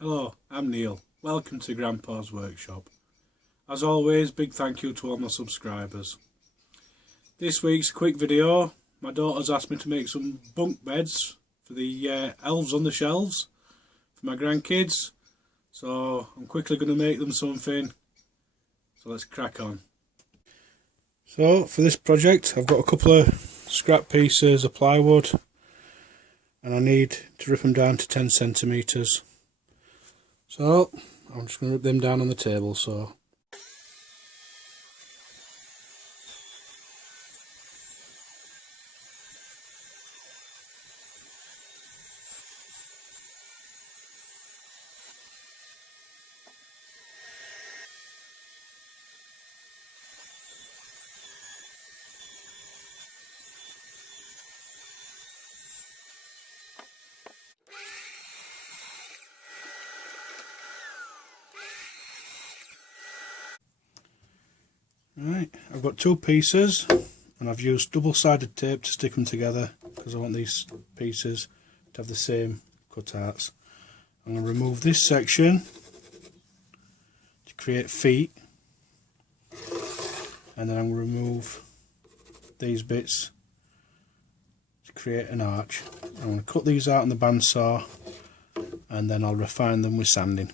Hello, I'm Neil. Welcome to Grandpa's Workshop. As always, big thank you to all my subscribers. This week's quick video, my daughter's asked me to make some bunk beds for the elves on the shelves for my grandkids. So I'm quickly going to make them something. So let's crack on. So for this project I've got a couple of scrap pieces of plywood and I need to rip them down to 10 centimetres. So I'm just going to rip them down on the table saw. Right, I've got two pieces and I've used double-sided tape to stick them together because I want these pieces to have the same cutouts. I'm going to remove this section to create feet, and then I'm going to remove these bits to create an arch. I'm going to cut these out on the bandsaw and then I'll refine them with sanding.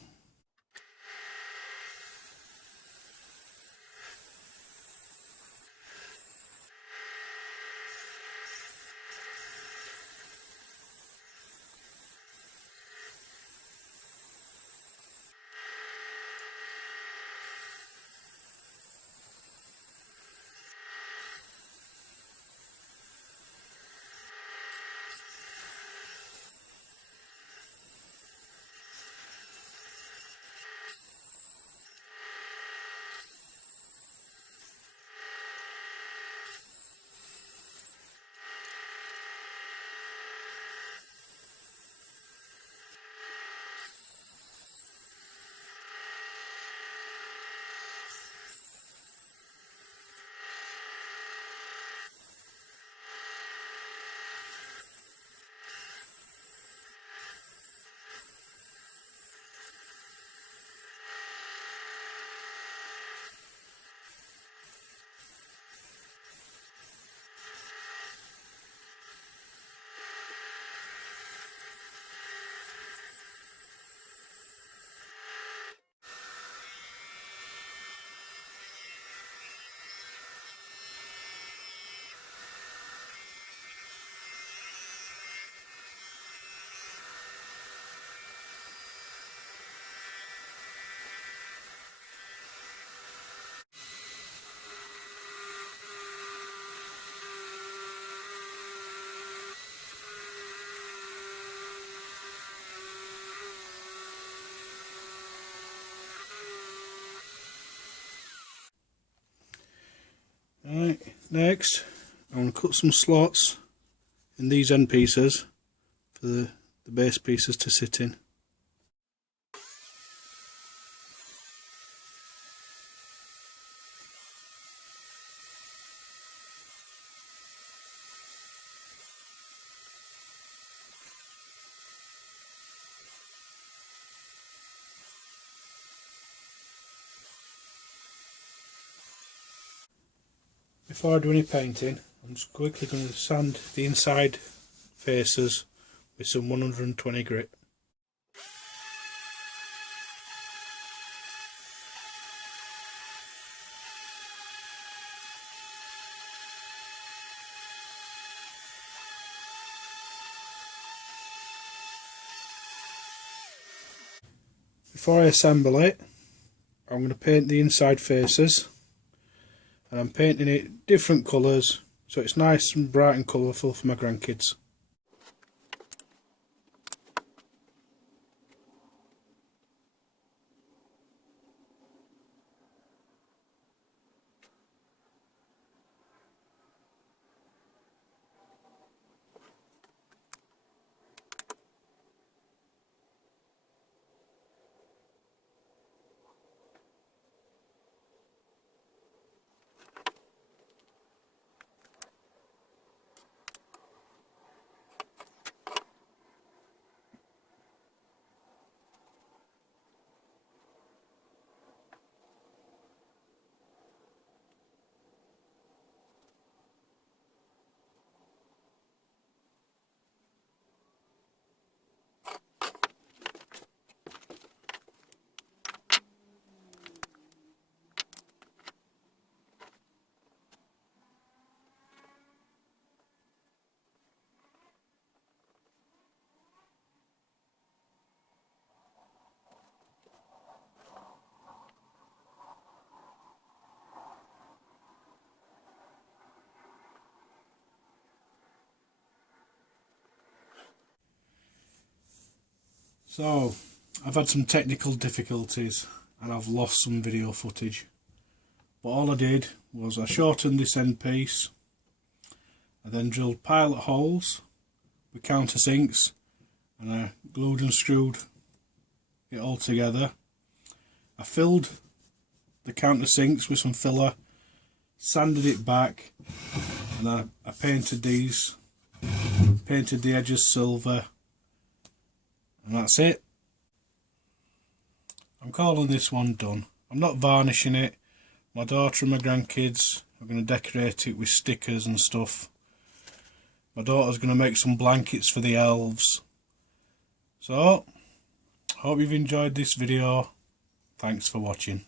Right, next I'm going to cut some slots in these end pieces for the base pieces to sit in. Before I do any painting, I'm just quickly going to sand the inside faces with some 120 grit. Before I assemble it, I'm going to paint the inside faces, and I'm painting it different colours so it's nice and bright and colourful for my grandkids. So, I've had some technical difficulties and I've lost some video footage. But all I did was I shortened this end piece. I then drilled pilot holes with countersinks and I glued and screwed it all together. I filled the countersinks with some filler, sanded it back, and I painted these, painted the edges silver, and that's it. I'm calling this one done. I'm not varnishing it. My daughter and my grandkids are going to decorate it with stickers and stuff. My daughter's going to make some blankets for the elves. So, hope you've enjoyed this video. Thanks for watching.